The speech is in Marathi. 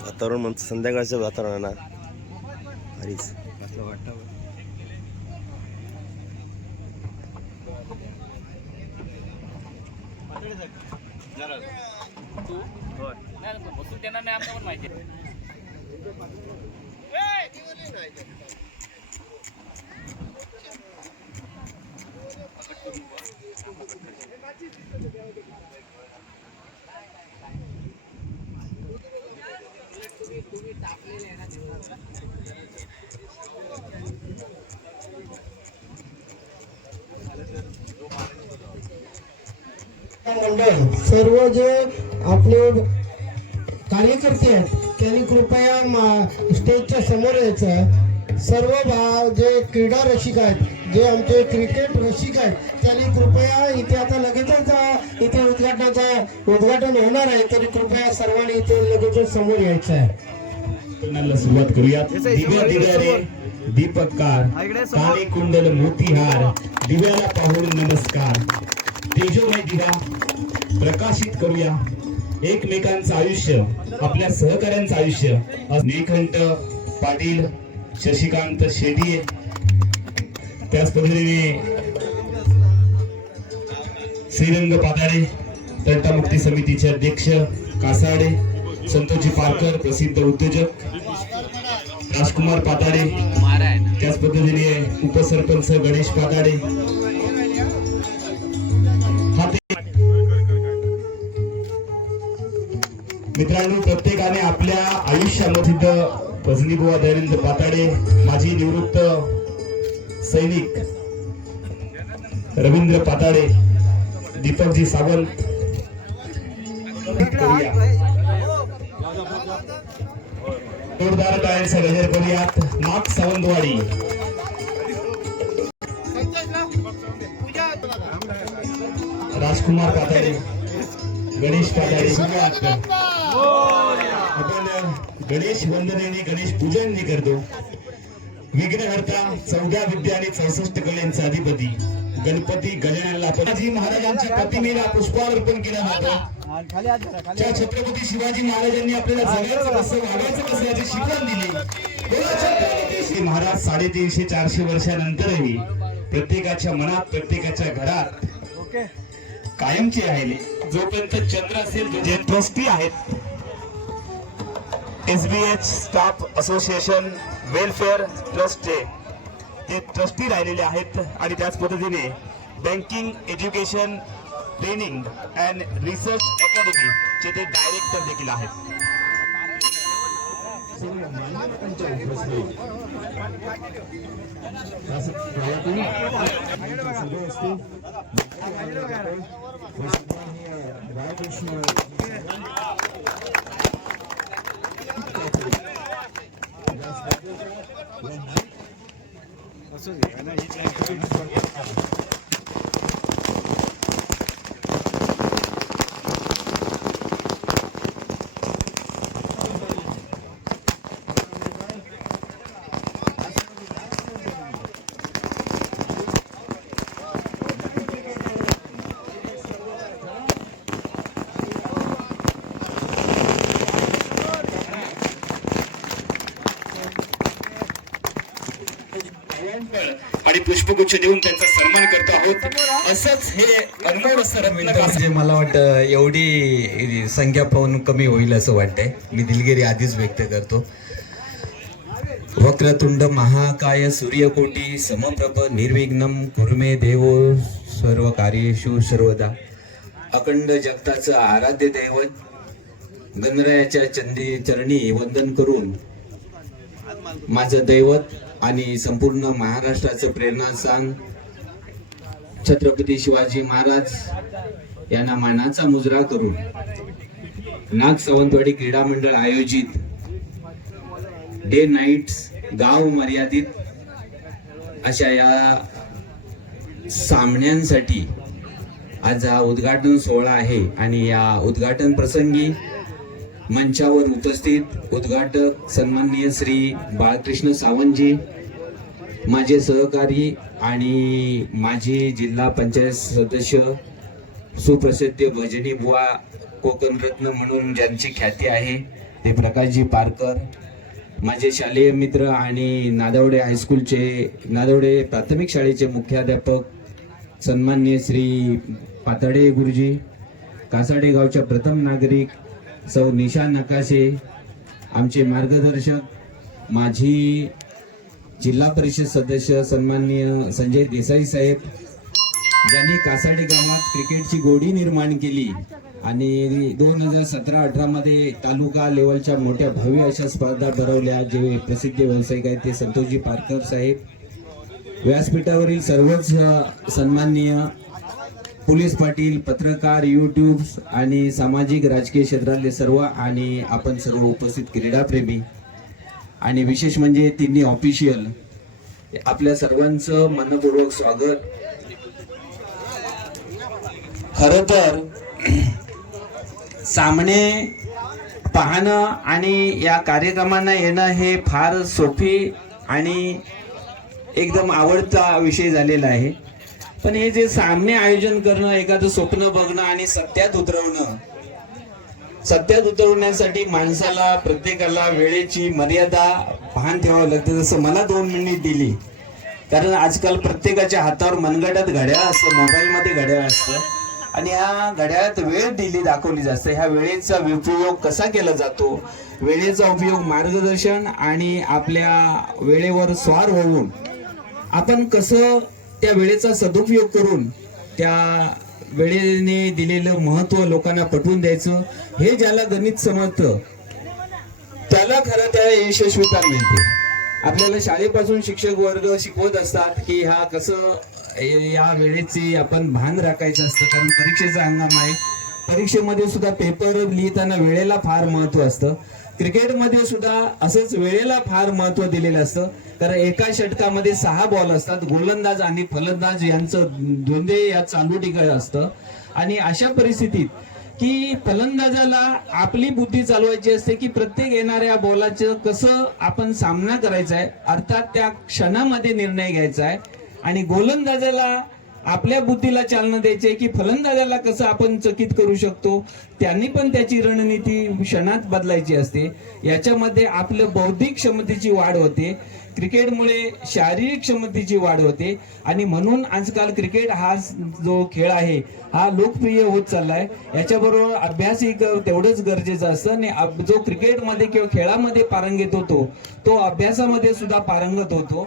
वातावरण म्हणतो संध्याकाळचं वातावरण आहे ना. भारीच. कसं वाटतं माहिती मंडळ सर्व जे आपले कार्यकर्ते आहेत त्यांनी कृपया स्टेजच्या समोर यायचं. सर्व भा जे क्रीडा रसिक आहेत जे आमचे क्रिकेट रसिक आहेत त्यांनी कृपया इथे आता लगेचच इथे उद्घाटनाचा उद्घाटन होणार आहे तरी कृपया सर्वांनी इथे लगेचच समोर यायचं आहे. ला सुरुवात करूयात. दिव्या दिव्याने दीपककार काने कुंडल मोतीहार दिव्याला पाहून नमस्कार. तेजोमय दिवा प्रकाशित करूया. एकमेकांचं आयुष्य आपल्या सहकाऱ्यांचं आयुष्य. निखंत पाटील शशिकांत शेडी त्याच पद्धतीने श्रीरंग पादाडे तंटामुक्ती समितीचे अध्यक्ष कासाडे संतोषजी पारकर प्रसिद्ध उद्योजक राजकुमार पाताडे त्याच पद्धतीने उपसरपंच गणेश पाताडे. मित्रांनो प्रत्येकाने आपल्या आयुष्यामध्ये भजनी बुवा दयानंद पाताडे माजी निवृत्त सैनिक रवींद्र पाताडे दीपकजी सावंत. जोरदार टाळ्यांचा गजर करूयात नाग सावंतवाडी. राजकुमार पाताडे गणेश पाताडे आपण गणेश वंदनेने गणेश पूजनने करतो. विघ्नहर्ता चौदा विद्या आणि चौसष्ट कलेंचा अधिपती. गणपती गजाननला महाराजांच्या प्रतिमेला पुष्पार्पण केलं जातं. छत्रपती शिवाजी महाराजांनी आपल्याला जगायचं कसं वागायचं कसं याची शिकवण दिली. महाराज साडेतीनशे चारशे वर्षानंतरही प्रत्येकाच्या मनात प्रत्येकाच्या घरात कायमचे राहिले जोपर्यंत चंद्र असेल जे ट्रस्टी आहेत. S B H staff association welfare ट्रस्टचे ते ट्रस्टी राहिलेले आहेत. आणि त्याच पद्धतीने banking education training and research academy चे डायरेक्टर आहेत. आणि पुष्पगुच्छ देऊन त्यांचा सन्मान करतो आहोत. असंच हे अनमोल म्हणजे मला वाटतं एवढी संख्या पाहून कमी होईल असं वाटतंय. मी दिलगिरी आधीच व्यक्त करतो. वक्रतुंड महाकाय सूर्यकोटी समप्रभ निर्विघ्नम कुर्मे देवो सर्व कार्येषु सर्वदा. अखंड जगताचं आराध्य दैवत गणरायाच्या चंदी चरणी वंदन करून माझं दैवत आणि संपूर्ण महाराष्ट्राचं प्रेरणास्थान छत्रपती शिवाजी महाराज यांना मानाचा मुजरा करून नाग सावंतवाडी क्रीडा मंडळ आयोजित डे नाईट्स गाव मर्यादित अशा या सामन्यांसाठी आज हा उद्घाटन सोहळा आहे आणि या उद्घाटन प्रसंगी मंचावर उपस्थित उद्घाटक सन्माननीय श्री बाळकृष्ण सावंतजी माझे सहकारी आणि माजी जिल्हा पंचायत सदस्य सुप्रसिद्ध भजनी बुवा कोकणरत्न म्हणून ज्यांची ख्याती आहे ते प्रकाशजी पारकर माझे शालेय मित्र आणि नादवडे हायस्कूलचे नादवडे प्राथमिक शाळेचे मुख्याध्यापक सन्माननीय श्री पातडे गुरुजी कासाडे गावच्या प्रथम नागरिक सौ निशा नकाशे आमचे मार्गदर्शक माझी जिल्हा परिषद सदस्य सन्माननीय संजय देसाई साहेब ज्यांनी कासाडे गावात क्रिकेटची गोडी निर्माण केली आणि दोन हजार सतरा अठरामध्ये तालुका लेवलच्या मोठ्या भव्य अशा स्पर्धा भरवल्या जे प्रसिद्ध व्यावसायिक आहेत ते संतोषजी पारकर साहेब. व्यासपीठावरील सर्वच सन्माननीय पोलीस पाटील पत्रकार युट्यूब आणि सामाजिक राजकीय क्षेत्रातले सर्व आणि आपण सर्व उपस्थित क्रीडाप्रेमी आणि विशेष म्हणजे तिन्ही ऑफिशियल आपल्या सर्वांचं मनपूर्वक स्वागत. खर तर सामने पाहणं आणि या कार्यक्रमांना येणं हे फार सोपी आणि एकदम आवडता विषय झालेला आहे. पण हे जे सामने आयोजन करणं एखादं स्वप्न बघणं आणि सत्यात उतरवणं सत्यात उतरवण्यासाठी माणसाला प्रत्येकाला वेळेची मर्यादा भान ठेवावं लागतं. जसं मला दोन मिनिट दिली. कारण आजकाल प्रत्येकाच्या हातावर मनगटात घड्याळ असतं मोबाईलमध्ये घड्याळ असतं. आणि ह्या घड्याळात वेळ दिली दाखवली जाते. ह्या वेळेचा उपयोग कसा केला जातो? वेळेचा उपयोग मार्गदर्शन आणि आपल्या वेळेवर स्वार होऊन आपण कसं त्या वेळेचा सदुपयोग करून त्या वेळेने दिलेलं महत्त्व लोकांना पटवून द्यायचं. हे ज्याला गणित समजतं त्याला खरं त्या यशस्वीता मिळते. आपल्याला शाळेपासून शिक्षक वर्ग शिकवत असतात की हा कसं या वेळेची आपण भान राखायचं असतं. कारण परीक्षेचा हंगाम आहे. परीक्षेमध्ये सुद्धा पेपर लिहिताना वेळेला फार महत्त्व असतं. क्रिकेटमध्ये सुद्धा असंच वेळेला फार महत्त्व दिलेलं असतं. तर एका षटकामध्ये सहा बॉल असतात. गोलंदाज आणि फलंदाज यांचं द्वंद्वे या चालू असतं. आणि अशा परिस्थितीत की फलंदाजाला आपली बुद्धी चालवायची असते की प्रत्येक येणाऱ्या बॉलाचं कसं आपण सामना करायचा आहे अर्थात त्या क्षणामध्ये निर्णय घ्यायचा आहे. आणि गोलंदाजाला आपल्या बुद्धीला चालना द्यायची आहे की फलंदाजाला कसं आपण चकित करू शकतो त्यांनी पण त्याची रणनीती क्षणात बदलायची असते. याच्यामध्ये आपलं बौद्धिक क्षमतेची वाढ होते. क्रिकेटमुळे शारीरिक क्षमतेची वाढ होते आणि म्हणून आजकाल क्रिकेट हा जो खेळ आहे हा लोकप्रिय होत चाललाय. याच्याबरोबर अभ्यासही तेवढंच गरजेचं असतं आणि जो क्रिकेटमध्ये किंवा खेळामध्ये पारंगत होतो तो अभ्यासामध्ये सुद्धा पारंगत होतो.